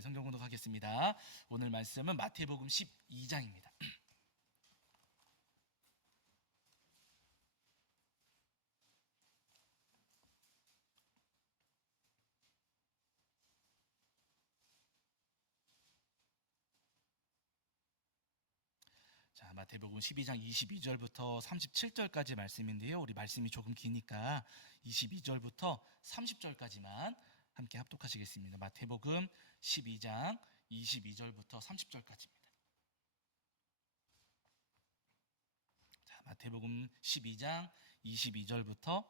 우리 성경 공독하겠습니다. 오늘 말씀은 마태복음 12장입니다. 자, 마태복음 12장 22절부터 37절까지 말씀인데요. 우리 말씀이 조금 기니까 22절부터 30절까지만 함께 합독하시겠습니다. 마태복음 12장 22절부터 30절까지입니다. 자, 마태복음 12장 22절부터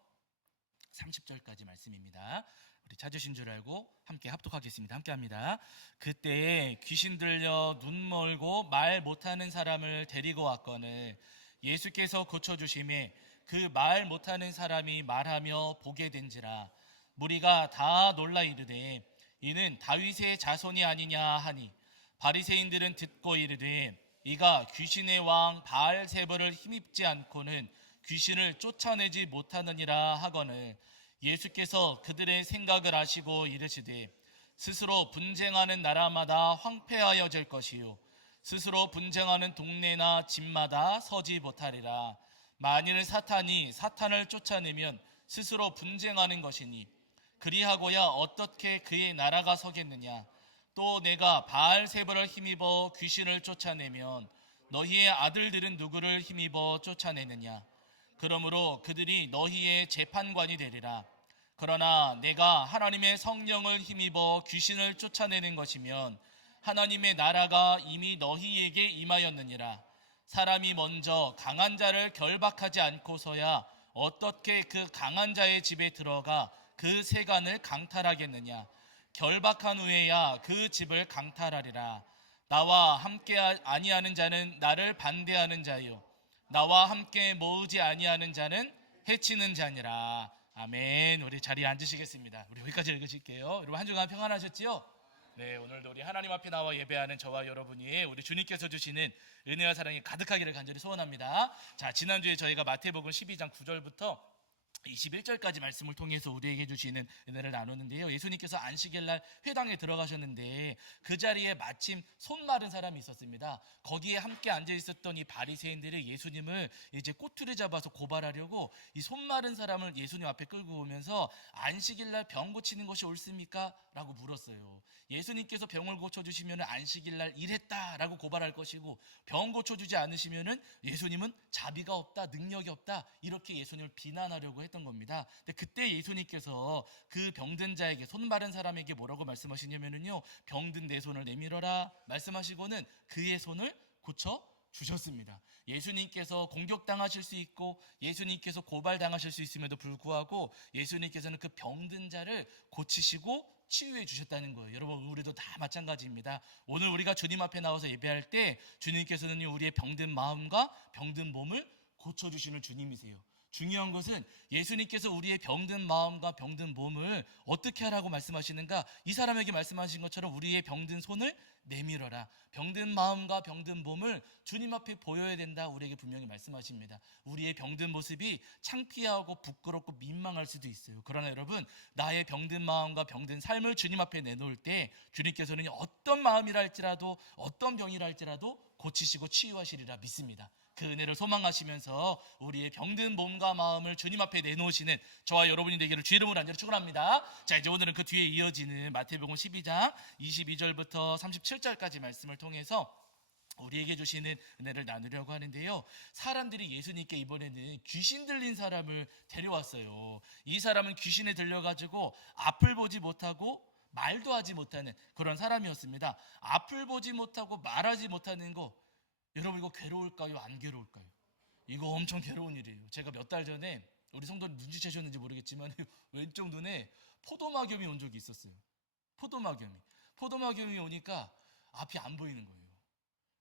30절까지 말씀입니다. 우리 찾으신 줄 알고 함께 합독하겠습니다. 함께 합니다. 그때에 귀신 들려 눈 멀고 말 못하는 사람을 데리고 왔거늘 예수께서 고쳐주심에 그 말 못하는 사람이 말하며 보게 된지라. 무리가 다 놀라 이르되 이는 다윗의 자손이 아니냐 하니, 바리새인들은 듣고 이르되 이가 귀신의 왕 바알세불을 힘입지 않고는 귀신을 쫓아내지 못하느니라 하거늘, 예수께서 그들의 생각을 아시고 이르시되 스스로 분쟁하는 나라마다 황폐하여질 것이요 스스로 분쟁하는 동네나 집마다 서지 못하리라. 만일 사탄이 사탄을 쫓아내면 스스로 분쟁하는 것이니 그리하고야 어떻게 그의 나라가 서겠느냐. 또 내가 바알세불을 힘입어 귀신을 쫓아내면 너희의 아들들은 누구를 힘입어 쫓아내느냐. 그러므로 그들이 너희의 재판관이 되리라. 그러나 내가 하나님의 성령을 힘입어 귀신을 쫓아내는 것이면 하나님의 나라가 이미 너희에게 임하였느니라. 사람이 먼저 강한 자를 결박하지 않고서야 어떻게 그 강한 자의 집에 들어가 그 세간을 강탈하겠느냐. 결박한 후에야 그 집을 강탈하리라. 나와 함께 아니하는 자는 나를 반대하는 자요 나와 함께 모으지 아니하는 자는 해치는 자니라. 아멘. 우리 자리에 앉으시겠습니다. 우리 여기까지 읽으실게요. 여러분 한 주간 평안하셨지요? 네, 오늘도 우리 하나님 앞에 나와 예배하는 저와 여러분이 우리 주님께서 주시는 은혜와 사랑이 가득하기를 간절히 소원합니다. 자, 지난주에 저희가 마태복음 12장 9절부터 21절까지 말씀을 통해서 우리에게 주시는 은혜를 나누는데요. 예수님께서 안식일 날 회당에 들어가셨는데 그 자리에 마침 손 마른 사람이 있었습니다. 거기에 함께 앉아 있었던 이 바리새인들이 예수님을 이제 꼬투리 잡아서 고발하려고 이 손 마른 사람을 예수님 앞에 끌고 오면서 안식일 날 병 고치는 것이 옳습니까? 라고 물었어요. 예수님께서 병을 고쳐주시면 안식일 날 일했다라고 고발할 것이고, 병 고쳐주지 않으시면 예수님은 자비가 없다, 능력이 없다, 이렇게 예수님을 비난하려고 했던 겁니다. 근데 그때 예수님께서 그 병든 자에게, 손 마른 사람에게 뭐라고 말씀하시냐면요, 병든 내 손을 내밀어라 말씀하시고는 그의 손을 고쳐 주셨습니다. 예수님께서 공격당하실 수 있고 예수님께서 고발당하실 수 있음에도 불구하고 예수님께서는 그 병든 자를 고치시고 치유해 주셨다는 거예요. 여러분, 우리도 다 마찬가지입니다. 오늘 우리가 주님 앞에 나와서 예배할 때 주님께서는 우리의 병든 마음과 병든 몸을 고쳐주시는 주님이세요. 중요한 것은 예수님께서 우리의 병든 마음과 병든 몸을 어떻게 하라고 말씀하시는가? 이 사람에게 말씀하신 것처럼 우리의 병든 손을 내밀어라. 병든 마음과 병든 몸을 주님 앞에 보여야 된다, 우리에게 분명히 말씀하십니다. 우리의 병든 모습이 창피하고 부끄럽고 민망할 수도 있어요. 그러나 여러분, 나의 병든 마음과 병든 삶을 주님 앞에 내놓을 때 주님께서는 어떤 마음이라 할지라도 어떤 병이라 할지라도 고치시고 치유하시리라 믿습니다. 그 은혜를 소망하시면서 우리의 병든 몸과 마음을 주님 앞에 내놓으시는 저와 여러분이 되기를 주 이름으로 간절히 축원합니다. 자, 이제 오늘은 그 뒤에 이어지는 마태복음 12장 22절부터 37절까지 말씀을 통해서 우리에게 주시는 은혜를 나누려고 하는데요. 사람들이 예수님께 이번에는 귀신 들린 사람을 데려왔어요. 이 사람은 귀신에 들려가지고 앞을 보지 못하고 말도 하지 못하는 그런 사람이었습니다. 앞을 보지 못하고 말하지 못하는 거, 여러분 이거 괴로울까요? 안 괴로울까요? 이거 엄청 괴로운 일이에요. 제가 몇 달 전에, 우리 성도님 눈치채셨는지 모르겠지만 왼쪽 눈에 포도막염이 온 적이 있었어요. 포도막염이 오니까 앞이 안 보이는 거예요.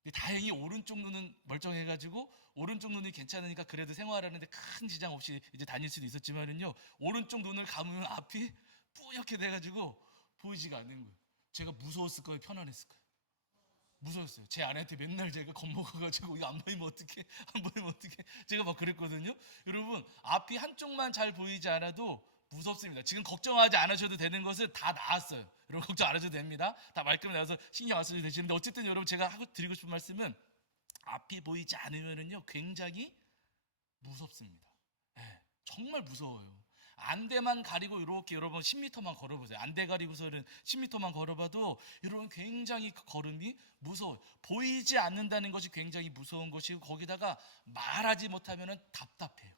근데 다행히 오른쪽 눈은 멀쩡해가지고 오른쪽 눈이 괜찮으니까 그래도 생활하는데 큰 지장 없이 이제 다닐 수도 있었지만은요, 오른쪽 눈을 감으면 앞이 뿌옇게 돼가지고 보이지가 않는 거예요. 제가 무서웠을 거예요, 편안했을 거예요? 무서웠어요. 제 아내한테 맨날 제가 겁먹어가지고 이거 안 보이면 어떡해, 안 보이면 어떡해, 제가 막 그랬거든요. 여러분, 앞이 한쪽만 잘 보이지 않아도 무섭습니다. 지금 걱정하지 않으셔도 되는 것은 다 나았어요. 여러분 걱정 안 하셔도 됩니다. 다 말끔히 나와서 신경 안 써도 되시는데 어쨌든 여러분 제가 하고 드리고 싶은 말씀은 앞이 보이지 않으면은요 굉장히 무섭습니다. 예, 정말 무서워요. 안대만 가리고 이렇게 여러분 10m만 걸어보세요. 안대 가리고서는 10m만 걸어봐도 여러분 굉장히 그 걸음이 무서워요. 보이지 않는다는 것이 굉장히 무서운 것이고 거기다가 말하지 못하면 답답해요.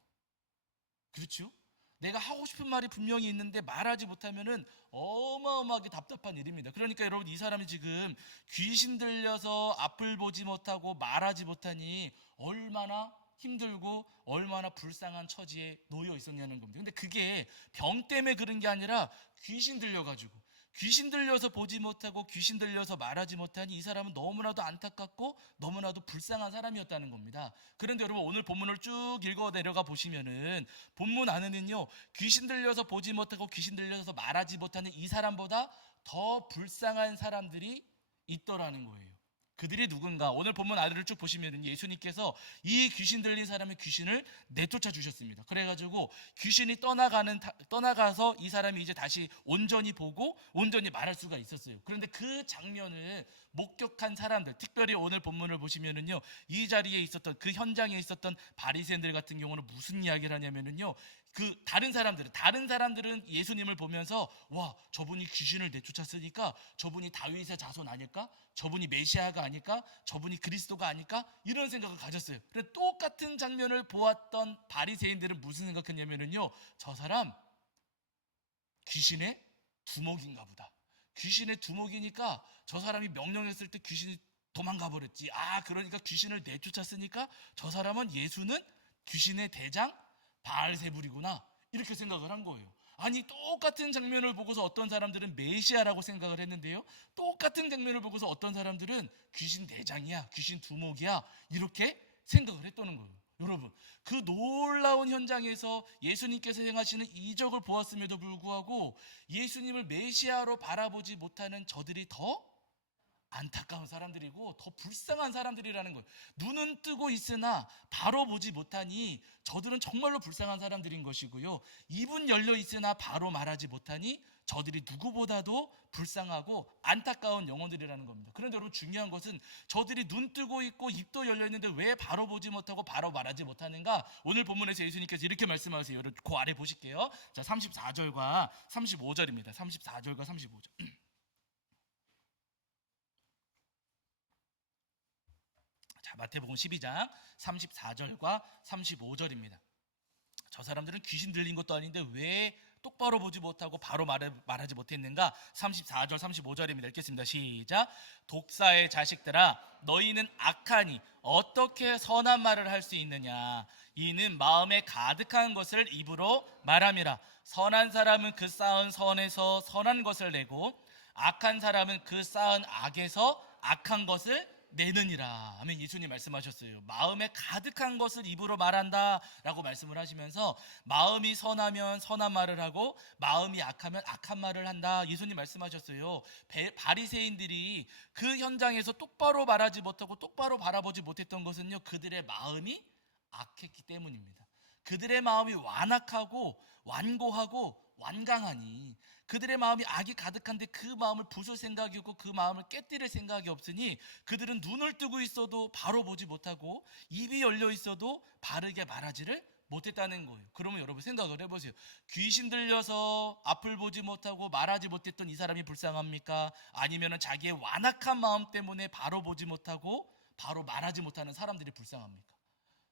그렇죠? 내가 하고 싶은 말이 분명히 있는데 말하지 못하면은 어마어마하게 답답한 일입니다. 그러니까 여러분 이 사람이 지금 귀신 들려서 앞을 보지 못하고 말하지 못하니 얼마나 힘들고 얼마나 불쌍한 처지에 놓여 있었냐는 겁니다. 근데 그게 병 때문에 그런 게 아니라 귀신 들려가지고 귀신 들려서 보지 못하고 귀신 들려서 말하지 못하니 이 사람은 너무나도 안타깝고 너무나도 불쌍한 사람이었다는 겁니다. 그런데 여러분 오늘 본문을 쭉 읽어 내려가 보시면은 본문 안에는요 귀신 들려서 보지 못하고 귀신 들려서 말하지 못하는 이 사람보다 더 불쌍한 사람들이 있더라는 거예요. 그들이 누군가? 오늘 본문 아래를 쭉 보시면 예수님께서 이 귀신 들린 사람의 귀신을 내쫓아 주셨습니다. 그래가지고 귀신이 떠나가서 이 사람이 이제 다시 온전히 보고 온전히 말할 수가 있었어요. 그런데 그 장면을 목격한 사람들, 특별히 오늘 본문을 보시면은요, 이 자리에 있었던 그 현장에 있었던 바리새인들 같은 경우는 무슨 이야기를 하냐면은요, 그 다른 사람들은 예수님을 보면서 와 저분이 귀신을 내쫓았으니까 저분이 다윗의 자손 아닐까? 저분이 메시아가 아닐까? 저분이 그리스도가 아닐까? 이런 생각을 가졌어요. 그래서 똑같은 장면을 보았던 바리새인들은 무슨 생각했냐면은요, 저 사람 귀신의 두목인가 보다. 귀신의 두목이니까 저 사람이 명령했을 때 귀신이 도망가 버렸지. 아 그러니까 귀신을 내쫓았으니까 저 사람은 예수는 귀신의 대장 바알세불이구나 이렇게 생각을 한 거예요. 아니 똑같은 장면을 보고서 어떤 사람들은 메시아라고 생각을 했는데요, 똑같은 장면을 보고서 어떤 사람들은 귀신 대장이야, 귀신 두목이야 이렇게 생각을 했다는 거예요. 여러분 그 놀라운 현장에서 예수님께서 행하시는 이적을 보았음에도 불구하고 예수님을 메시아로 바라보지 못하는 저들이 더 안타까운 사람들이고 더 불쌍한 사람들이라는 거예요. 눈은 뜨고 있으나 바로 보지 못하니 저들은 정말로 불쌍한 사람들인 것이고요, 입은 열려 있으나 바로 말하지 못하니 저들이 누구보다도 불쌍하고 안타까운 영혼들이라는 겁니다. 그런데 여러분 중요한 것은 저들이 눈 뜨고 있고 입도 열려 있는데 왜 바로 보지 못하고 바로 말하지 못하는가? 오늘 본문에서 예수님께서 이렇게 말씀하세요. 여러분 그 아래 보실게요. 자 34절과 35절입니다 34절과 35절. 자, 마태복음 12장 34절과 35절입니다. 저 사람들은 귀신 들린 것도 아닌데 왜 똑바로 보지 못하고 바로 말하지 못했는가? 34절 35절입니다. 읽겠습니다. 시작. 독사의 자식들아 너희는 악하니 어떻게 선한 말을 할 수 있느냐? 이는 마음에 가득한 것을 입으로 말함이라. 선한 사람은 그 쌓은 선에서 선한 것을 내고 악한 사람은 그 쌓은 악에서 악한 것을 내느니라. 아멘. 예수님 말씀하셨어요. 마음에 가득한 것을 입으로 말한다 라고 말씀을 하시면서 마음이 선하면 선한 말을 하고 마음이 악하면 악한 말을 한다. 예수님 말씀하셨어요. 바리새인들이 그 현장에서 똑바로 말하지 못하고 똑바로 바라보지 못했던 것은요, 그들의 마음이 악했기 때문입니다. 그들의 마음이 완악하고 완고하고 완강하니 그들의 마음이 악이 가득한데 그 마음을 부술 생각이 없고 그 마음을 깨뜨릴 생각이 없으니 그들은 눈을 뜨고 있어도 바로 보지 못하고 입이 열려 있어도 바르게 말하지를 못했다는 거예요. 그러면 여러분 생각을 해보세요. 귀신 들려서 앞을 보지 못하고 말하지 못했던 이 사람이 불쌍합니까? 아니면 자기의 완악한 마음 때문에 바로 보지 못하고 바로 말하지 못하는 사람들이 불쌍합니까?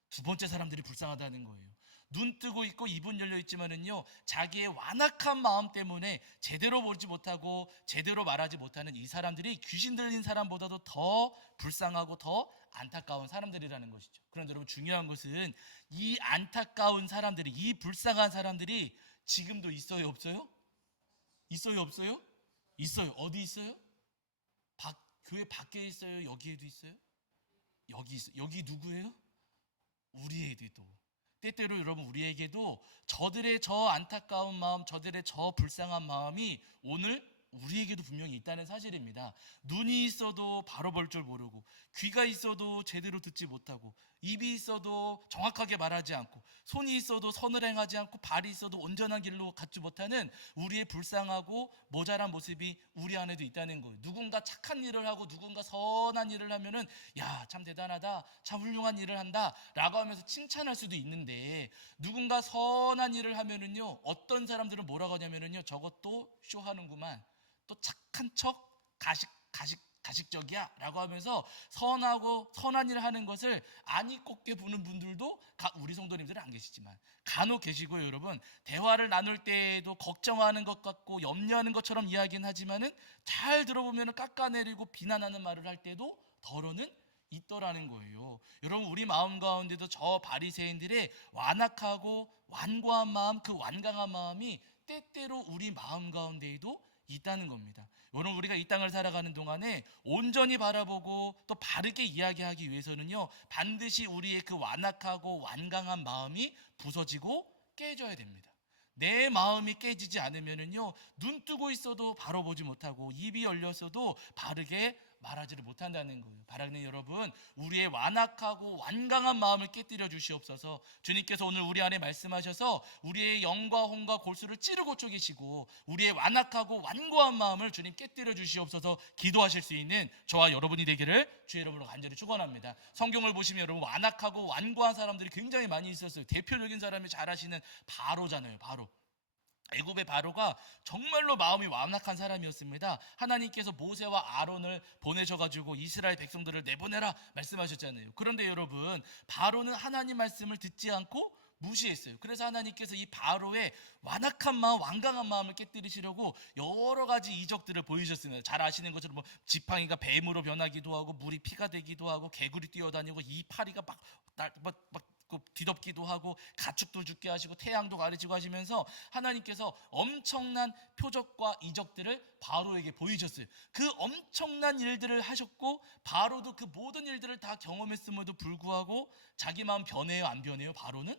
두 번째 사람들이 불쌍하다는 거예요. 눈 뜨고 있고 입은 열려 있지만은요, 자기의 완악한 마음 때문에 제대로 보지 못하고 제대로 말하지 못하는 이 사람들이 귀신 들린 사람보다도 더 불쌍하고 더 안타까운 사람들이라는 것이죠. 그런데 여러분 중요한 것은 이 안타까운 사람들이, 이 불쌍한 사람들이 지금도 있어요, 없어요? 있어요, 없어요? 있어요. 어디 있어요? 교회 밖에 있어요? 여기에도 있어요? 여기 있어요. 여기 누구예요? 우리에게도. 때때로 여러분 우리에게도 저들의 저 안타까운 마음, 저들의 저 불쌍한 마음이 오늘 우리에게도 분명히 있다는 사실입니다. 눈이 있어도 바로 볼 줄 모르고, 귀가 있어도 제대로 듣지 못하고, 입이 있어도 정확하게 말하지 않고, 손이 있어도 선을 행하지 않고, 발이 있어도 온전한 길로 갖지 못하는 우리의 불쌍하고 모자란 모습이 우리 안에도 있다는 거예요. 누군가 착한 일을 하고 누군가 선한 일을 하면은 야, 참 대단하다, 참 훌륭한 일을 한다 라고 하면서 칭찬할 수도 있는데, 누군가 선한 일을 하면은요, 어떤 사람들은 뭐라고 하냐면은요, 저것도 쇼하는구만, 또 착한 척 가식적이야 라고 하면서 선하고 선한 일을 하는 것을 안이 꼽게 보는 분들도 우리 성도님들은 안 계시지만 간혹 계시고요. 여러분, 대화를 나눌 때에도 걱정하는 것 같고 염려하는 것처럼 이야기는 하지만은 잘 들어보면 깎아내리고 비난하는 말을 할 때도 덜어는 있더라는 거예요. 여러분, 우리 마음 가운데도 저 바리새인들의 완악하고 완고한 마음, 그 완강한 마음이 때때로 우리 마음 가운데에도 있다는 겁니다. 여러분, 우리가 이 땅을 살아가는 동안에 온전히 바라보고 또 바르게 이야기하기 위해서는요, 반드시 우리의 그 완악하고 완강한 마음이 부서지고 깨져야 됩니다. 내 마음이 깨지지 않으면은요, 눈 뜨고 있어도 바로 보지 못하고 입이 열렸어도 바르게 말하지를 못한다는 거예요. 바라는 여러분, 우리의 완악하고 완강한 마음을 깨뜨려 주시옵소서. 주님께서 오늘 우리 안에 말씀하셔서 우리의 영과 혼과 골수를 찌르고 쪼개시고 우리의 완악하고 완고한 마음을 주님 깨뜨려 주시옵소서. 기도하실 수 있는 저와 여러분이 되기를 주의 이름으로 간절히 축원합니다. 성경을 보시면 여러분, 완악하고 완고한 사람들이 굉장히 많이 있었어요. 대표적인 사람이 잘 아시는 바로잖아요. 바로. 애굽의 바로가 정말로 마음이 완악한 사람이었습니다. 하나님께서 모세와 아론을 보내셔가지고 이스라엘 백성들을 내보내라 말씀하셨잖아요. 그런데 여러분, 바로는 하나님 말씀을 듣지 않고 무시했어요. 그래서 하나님께서 이 바로의 완악한 마음, 완강한 마음을 깨뜨리시려고 여러 가지 이적들을 보이셨습니다. 잘 아시는 것처럼 뭐 지팡이가 뱀으로 변하기도 하고, 물이 피가 되기도 하고, 개구리 뛰어다니고, 이파리가 막 뒤덮기도 하고, 가축도 죽게 하시고, 태양도 가르치고 하시면서 하나님께서 엄청난 표적과 이적들을 바로에게 보이셨어요. 그 엄청난 일들을 하셨고, 바로도 그 모든 일들을 다 경험했음에도 불구하고 자기 마음 변해요, 안 변해요? 바로는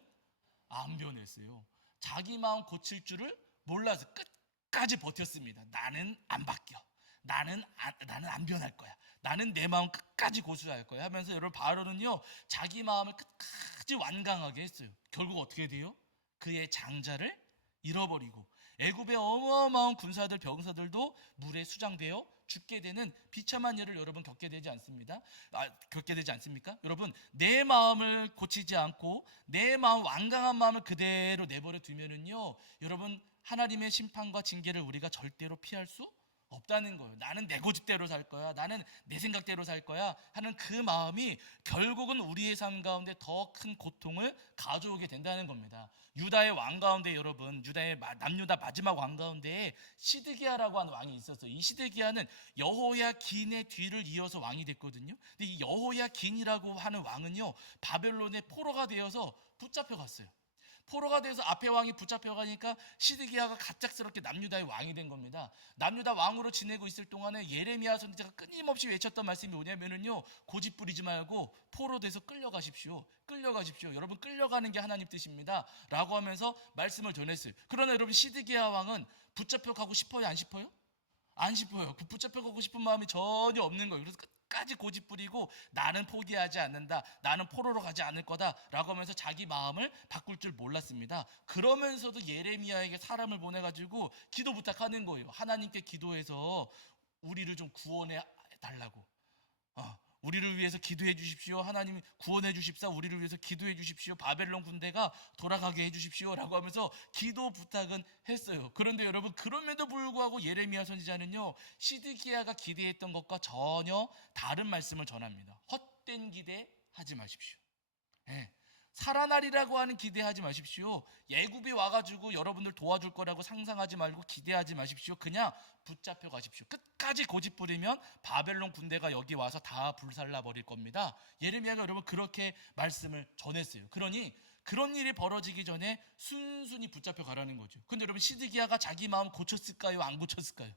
안 변했어요. 자기 마음 고칠 줄을 몰라서 끝까지 버텼습니다. 나는 안 바뀌어. 나는 안 변할 거야. 나는 내 마음 끝까지 고수할 거야 하면서, 여러분, 바로는요, 자기 마음을 끝까지 완강하게 했어요. 결국 어떻게 돼요? 그의 장자를 잃어버리고 애굽의 어마어마한 군사들, 병사들도 물에 수장되어 죽게 되는 비참한 일을 여러분 겪게 되지 않습니다. 겪게 되지 않습니까? 여러분, 내 마음을 고치지 않고 내 마음, 완강한 마음을 그대로 내버려 두면은요, 여러분, 하나님의 심판과 징계를 우리가 절대로 피할 수 없다는 거예요. 나는 내 고집대로 살 거야, 나는 내 생각대로 살 거야 하는 그 마음이 결국은 우리의 삶 가운데 더 큰 고통을 가져오게 된다는 겁니다. 유다의 왕 가운데, 여러분, 유다의 남유다 마지막 왕 가운데 시드기야라고 하는 왕이 있었어요. 이 시드기야는 여호야긴의 뒤를 이어서 왕이 됐거든요. 근데 이 여호야긴이라고 하는 왕은요, 바벨론의 포로가 되어서 붙잡혀갔어요. 포로가 돼서 앞에 왕이 붙잡혀가니까 시드기야가 갑작스럽게 남유다의 왕이 된 겁니다. 남유다 왕으로 지내고 있을 동안에 예레미야 선지자가 끊임없이 외쳤던 말씀이 뭐냐면은요, 고집 부리지 말고 포로 돼서 끌려가십시오. 끌려가십시오. 여러분, 끌려가는 게 하나님 뜻입니다 라고 하면서 말씀을 전했어요. 그러나 여러분, 시드기야 왕은 붙잡혀가고 싶어요, 안 싶어요? 안 싶어요. 그 붙잡혀가고 싶은 마음이 전혀 없는 거예요. 그래서 끝까지 고집 부리고 나는 포기하지 않는다, 나는 포로로 가지 않을 거다 라고 하면서 자기 마음을 바꿀 줄 몰랐습니다. 그러면서도 예레미야에게 사람을 보내가지고 기도 부탁하는 거예요. 하나님께 기도해서 우리를 좀 구원해 달라고. 우리를 위해서 기도해 주십시오. 하나님 구원해 주십사. 우리를 위해서 기도해 주십시오. 바벨론 군대가 돌아가게 해 주십시오 라고 하면서 기도 부탁은 했어요. 그런데 여러분, 그럼에도 불구하고 예레미야 선지자는요, 시드기야가 기대했던 것과 전혀 다른 말씀을 전합니다. 헛된 기대 하지 마십시오. 네. 살아나리라고 하는 기대하지 마십시오. 애굽이 와가지고 여러분들 도와줄 거라고 상상하지 말고 기대하지 마십시오. 그냥 붙잡혀 가십시오. 끝까지 고집 부리면 바벨론 군대가 여기 와서 다 불살라 버릴 겁니다. 예레미야가 여러분 그렇게 말씀을 전했어요. 그러니 그런 일이 벌어지기 전에 순순히 붙잡혀 가라는 거죠. 근데 여러분, 시드기야가 자기 마음 고쳤을까요? 안 고쳤을까요?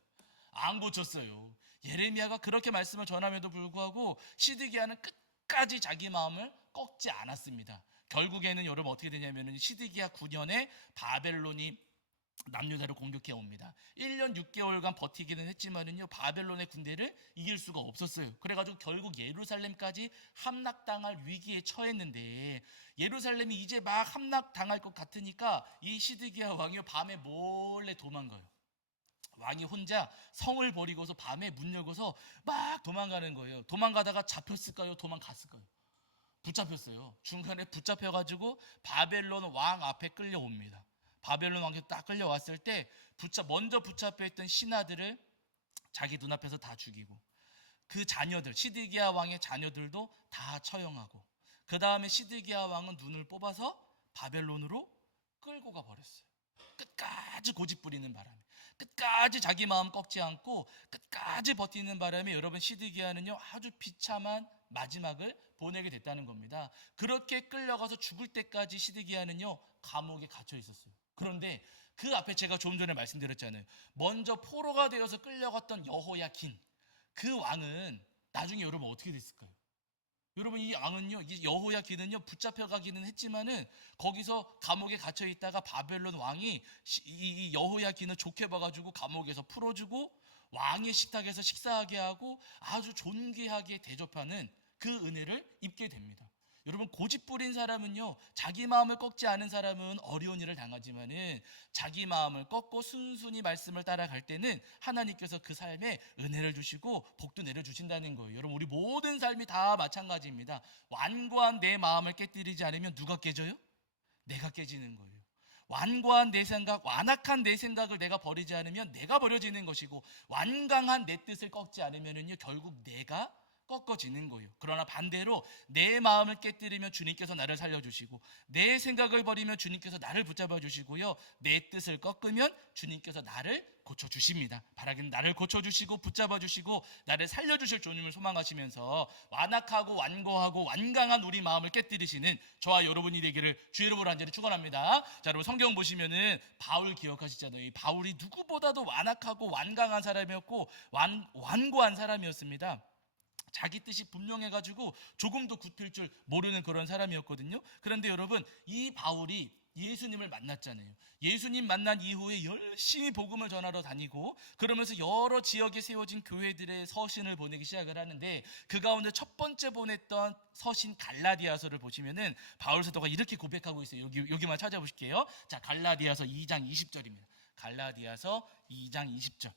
안 고쳤어요. 예레미야가 그렇게 말씀을 전함에도 불구하고 시드기야는 끝까지 자기 마음을 꺾지 않았습니다. 결국에는 여러분 어떻게 되냐면은 시드기야 9년에 바벨론이 남유다를 공격해 옵니다. 1년 6개월간 버티기는 했지만은요, 바벨론의 군대를 이길 수가 없었어요. 그래가지고 결국 예루살렘까지 함락당할 위기에 처했는데, 예루살렘이 이제 막 함락당할 것 같으니까 이 시드기야 왕이 밤에 몰래 도망가요. 왕이 혼자 성을 버리고서 밤에 문 열고서 막 도망가는 거예요. 도망가다가 잡혔을까요? 도망갔을까요? 붙잡혔어요. 중간에 붙잡혀가지고 바벨론 왕 앞에 끌려옵니다. 바벨론 왕에 딱 끌려왔을 때 먼저 붙잡혀있던 신하들을 자기 눈앞에서 다 죽이고, 그 자녀들, 시드기야 왕의 자녀들도 다 처형하고, 그 다음에 시드기야 왕은 눈을 뽑아서 바벨론으로 끌고 가버렸어요. 끝까지 고집 부리는 바람에, 끝까지 자기 마음 꺾지 않고 끝까지 버티는 바람에 여러분, 시드기야는요 아주 비참한 마지막을 보내게 됐다는 겁니다. 그렇게 끌려가서 죽을 때까지 시드기야는요 감옥에 갇혀 있었어요. 그런데 그 앞에 제가 조금 전에 말씀드렸잖아요. 먼저 포로가 되어서 끌려갔던 여호야킨, 그 왕은 나중에 여러분 어떻게 됐을까요? 여러분, 이 왕은요, 이 여호야긴은요 붙잡혀가기는 했지만은 거기서 감옥에 갇혀 있다가 바벨론 왕이 이 여호야긴을 좋게 봐가지고 감옥에서 풀어주고 왕의 식탁에서 식사하게 하고 아주 존귀하게 대접하는 그 은혜를 입게 됩니다. 여러분, 고집 부린 사람은요, 자기 마음을 꺾지 않은 사람은 어려운 일을 당하지만은 자기 마음을 꺾고 순순히 말씀을 따라갈 때는 하나님께서 그 삶에 은혜를 주시고 복도 내려주신다는 거예요. 여러분, 우리 모든 삶이 다 마찬가지입니다. 완고한 내 마음을 깨뜨리지 않으면 누가 깨져요? 내가 깨지는 거예요. 완고한 내 생각, 완악한 내 생각을 내가 버리지 않으면 내가 버려지는 것이고, 완강한 내 뜻을 꺾지 않으면은요 결국 내가 꺾어지는 거예요. 그러나 반대로 내 마음을 깨뜨리면 주님께서 나를 살려주시고, 내 생각을 버리면 주님께서 나를 붙잡아 주시고요, 내 뜻을 꺾으면 주님께서 나를 고쳐주십니다. 바라기는 나를 고쳐주시고 붙잡아 주시고 나를 살려주실 주님을 소망하시면서 완악하고 완고하고 완강한 우리 마음을 깨뜨리시는 저와 여러분이 되기를 주 이름으로 간절히 축원합니다. 자, 여러분, 성경 보시면은 바울 기억하시잖아요. 이 바울이 누구보다도 완악하고 완강한 사람이었고 완고한 사람이었습니다. 자기 뜻이 분명해가지고 조금도 굳힐 줄 모르는 그런 사람이었거든요. 그런데 여러분, 이 바울이 예수님을 만났잖아요. 예수님 만난 이후에 열심히 복음을 전하러 다니고, 그러면서 여러 지역에 세워진 교회들의 서신을 보내기 시작을 하는데, 그 가운데 첫 번째 보냈던 서신 갈라디아서를 보시면은 바울 사도가 이렇게 고백하고 있어요. 여기만 찾아보실게요. 자, 갈라디아서 2장 20절입니다. 갈라디아서 2장 20절.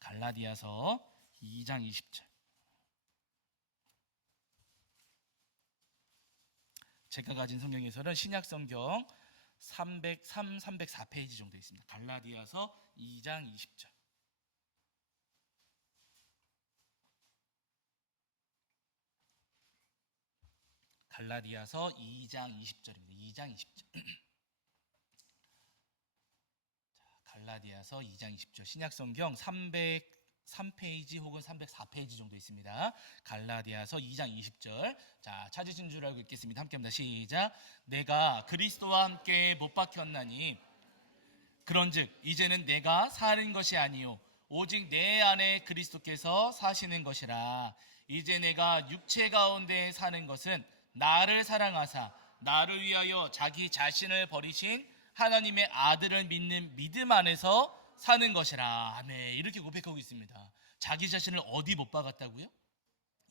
갈라디아서 2장 20절. 제가 가진 성경에서는 신약 성경 304페이지 정도 있습니다. 갈라디아서 2장 20절. 갈라디아서 2장 20절입니다. 2장 20절. 갈라디아서 2장 20절. 신약 성경 303페이지 혹은 304페이지 정도 있습니다. 갈라디아서 2장 20절. 자, 찾으신 줄 알고 읽겠습니다. 함께합니다. 시작. 내가 그리스도와 함께 못 박혔나니 그런즉 이제는 내가 사는 것이 아니요 오직 내 안에 그리스도께서 사시는 것이라. 이제 내가 육체 가운데 사는 것은 나를 사랑하사 나를 위하여 자기 자신을 버리신 하나님의 아들을 믿는 믿음 안에서 사는 것이라. 아멘. 이렇게 고백하고 있습니다. 자기 자신을 어디 못 박았다고요?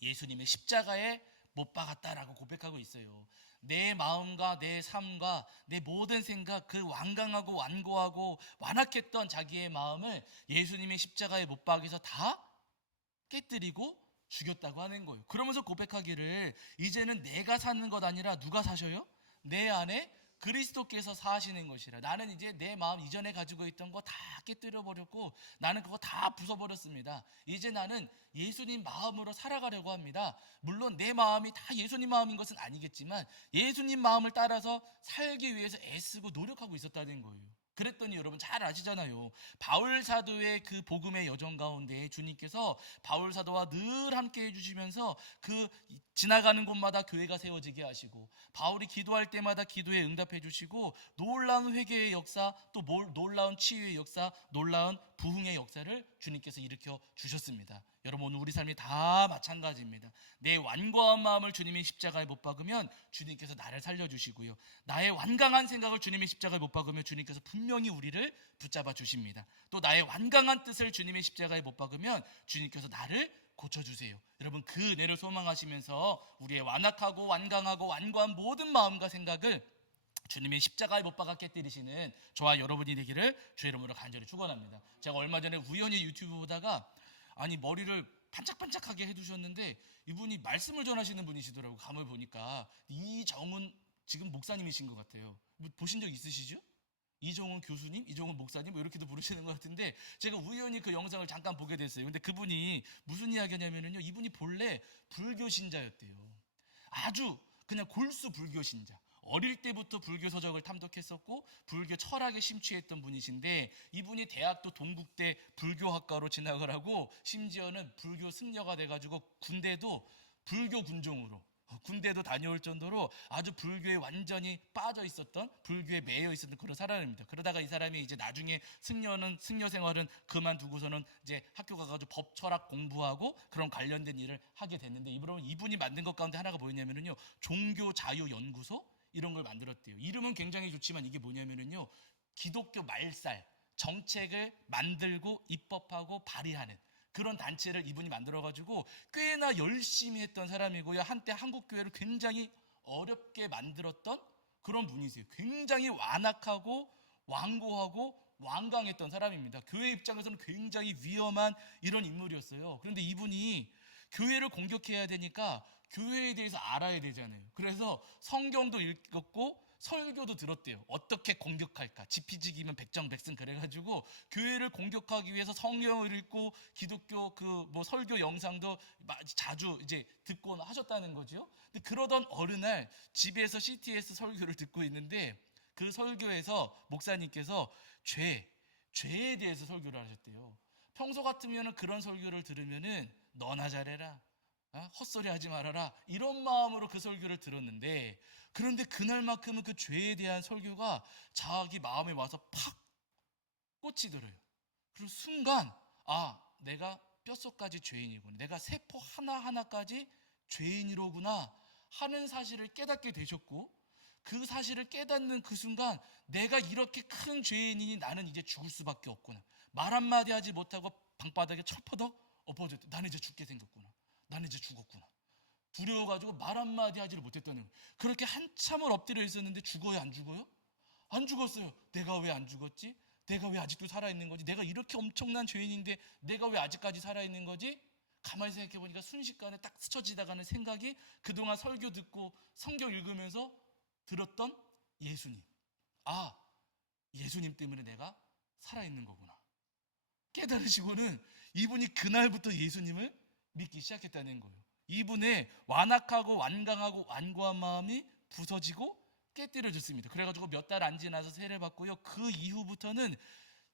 예수님의 십자가에 못 박았다라고 고백하고 있어요. 내 마음과 내 삶과 내 모든 생각, 그 완강하고 완고하고 완악했던 자기의 마음을 예수님의 십자가에 못 박아서 다 깨뜨리고 죽였다고 하는 거예요. 그러면서 고백하기를 이제는 내가 사는 것 아니라 누가 사셔요? 내 안에 그리스도께서 사시는 것이라. 나는 이제 내 마음 이전에 가지고 있던 거 다 깨뜨려 버렸고 나는 그거 다 부숴버렸습니다. 이제 나는 예수님 마음으로 살아가려고 합니다. 물론 내 마음이 다 예수님 마음인 것은 아니겠지만 예수님 마음을 따라서 살기 위해서 애쓰고 노력하고 있었다는 거예요. 그랬더니 여러분 잘 아시잖아요. 바울 사도의 그 복음의 여정 가운데 주님께서 바울 사도와 늘 함께 해주시면서 그 지나가는 곳마다 교회가 세워지게 하시고, 바울이 기도할 때마다 기도에 응답해 주시고, 놀라운 회개의 역사, 또 놀라운 치유의 역사, 놀라운 부흥의 역사를 주님께서 일으켜 주셨습니다. 여러분 오늘 우리 삶이 다 마찬가지입니다. 내 완고한 마음을 주님의 십자가에 못 박으면 주님께서 나를 살려주시고요. 나의 완강한 생각을 주님의 십자가에 못 박으면 주님께서 분명히 우리를 붙잡아 주십니다. 또 나의 완강한 뜻을 주님의 십자가에 못 박으면 주님께서 나를 고쳐주세요. 여러분 그 은혜를 소망하시면서 우리의 완악하고 완강하고 완고한 모든 마음과 생각을 주님의 십자가에 못 박아 깨뜨리시는 저와 여러분이 되기를 주의 이름으로 간절히 축원합니다. 제가 얼마 전에 우연히 유튜브 보다가 아니 머리를 반짝반짝하게 해두셨는데 이분이 말씀을 전하시는 분이시더라고요. 감을 보니까 이정훈 지금 목사님이신 것 같아요. 뭐 보신 적 있으시죠? 이정훈 교수님, 이정훈 목사님 뭐 이렇게도 부르시는 것 같은데 제가 우연히 그 영상을 잠깐 보게 됐어요. 근데 그분이 무슨 이야기 하냐면요, 이분이 본래 불교 신자였대요. 아주 그냥 골수 불교 신자. 어릴 때부터 불교 서적을 탐독했었고 불교 철학에 심취했던 분이신데 이분이 대학도 동국대 불교학과로 진학을 하고 심지어는 불교 승려가 돼가지고 군대도 불교 군종으로 군대도 다녀올 정도로 아주 불교에 완전히 빠져 있었던, 불교에 매여 있었던 그런 사람입니다. 그러다가 이 사람이 이제 나중에 승려 생활은 그만두고서는 이제 학교 가가지고 법 철학 공부하고 그런 관련된 일을 하게 됐는데 이분이 만든 것 가운데 하나가 뭐였냐면요, 종교 자유 연구소 이런 걸 만들었대요. 이름은 굉장히 좋지만 이게 뭐냐면요, 기독교 말살 정책을 만들고 입법하고 발의하는 그런 단체를 이분이 만들어가지고 꽤나 열심히 했던 사람이고요. 한때 한국 교회를 굉장히 어렵게 만들었던 그런 분이세요. 굉장히 완악하고 완고하고 완강했던 사람입니다. 교회 입장에서는 굉장히 위험한 이런 인물이었어요. 그런데 이분이 교회를 공격해야 되니까 교회에 대해서 알아야 되잖아요. 그래서 성경도 읽었고 설교도 들었대요. 어떻게 공격할까? 지피지기면 백정백승 그래가지고 교회를 공격하기 위해서 성경을 읽고 기독교 그 뭐 설교 영상도 자주 이제 듣고 하셨다는 거죠. 근데 그러던 어느 날 집에서 CTS 설교를 듣고 있는데 그 설교에서 목사님께서 죄에 대해서 설교를 하셨대요. 평소 같으면은 그런 설교를 들으면은 너나 잘해라, 헛소리 하지 말아라 이런 마음으로 그 설교를 들었는데, 그런데 그날만큼은 그 죄에 대한 설교가 자기 마음에 와서 팍 꽂히더래요. 그리고 순간 내가 뼛속까지 죄인이구나, 내가 세포 하나하나까지 죄인이로구나 하는 사실을 깨닫게 되셨고, 그 사실을 깨닫는 그 순간 내가 이렇게 큰 죄인이니 나는 이제 죽을 수밖에 없구나, 말 한마디 하지 못하고 방바닥에 철퍼덕 엎어졌대. 나는 이제 죽게 생겼구나, 나는 이제 죽었구나. 두려워가지고 말 한마디 하지를 못했다는 거예요. 그렇게 한참을 엎드려 있었는데 죽어요 안 죽어요? 안 죽었어요. 내가 왜 안 죽었지? 내가 왜 아직도 살아있는 거지? 내가 이렇게 엄청난 죄인인데 내가 왜 아직까지 살아있는 거지? 가만히 생각해보니까 순식간에 딱 스쳐 지나가는 생각이 그동안 설교 듣고 성경 읽으면서 들었던 예수님. 예수님 때문에 내가 살아있는 거구나 깨달으시고는 이분이 그날부터 예수님을 믿기 시작했다는 거예요. 이분의 완악하고 완강하고 완고한 마음이 부서지고 깨뜨려졌습니다. 그래가지고 몇 달 안 지나서 세례 받고요. 그 이후부터는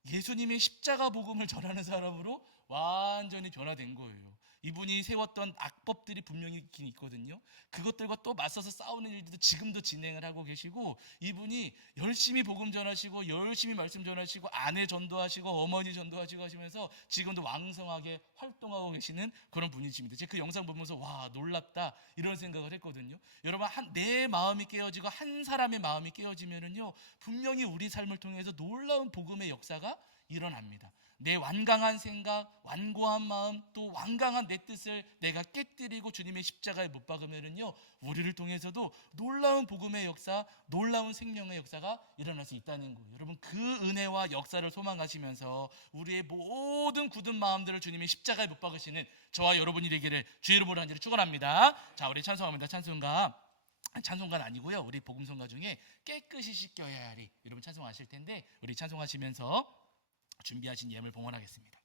예수님의 십자가 복음을 전하는 사람으로 완전히 변화된 거예요. 이분이 세웠던 악법들이 분명히 있긴 있거든요. 그것들과 또 맞서서 싸우는 일들도 지금도 진행을 하고 계시고, 이분이 열심히 복음 전하시고 열심히 말씀 전하시고 아내 전도하시고 어머니 전도하시고 하시면서 지금도 왕성하게 활동하고 계시는 그런 분이십니다. 제가 그 영상 보면서 와 놀랍다 이런 생각을 했거든요. 여러분 내 마음이 깨어지고 한 사람의 마음이 깨어지면은요 분명히 우리 삶을 통해서 놀라운 복음의 역사가 일어납니다. 내 완강한 생각, 완고한 마음, 또 완강한 내 뜻을 내가 깨뜨리고 주님의 십자가에 못 박으면은요 우리를 통해서도 놀라운 복음의 역사, 놀라운 생명의 역사가 일어날 수 있다는 거예요. 여러분 그 은혜와 역사를 소망하시면서 우리의 모든 굳은 마음들을 주님의 십자가에 못 박으시는 저와 여러분이 되기를 주의 이름으로 간절히 축원합니다. 자, 우리 찬송합니다. 찬송가는 아니고요. 우리 복음성가 중에 깨끗이 씻겨야 하리. 여러분 찬송하실 텐데 우리 찬송하시면서 준비하신 예물 봉헌하겠습니다.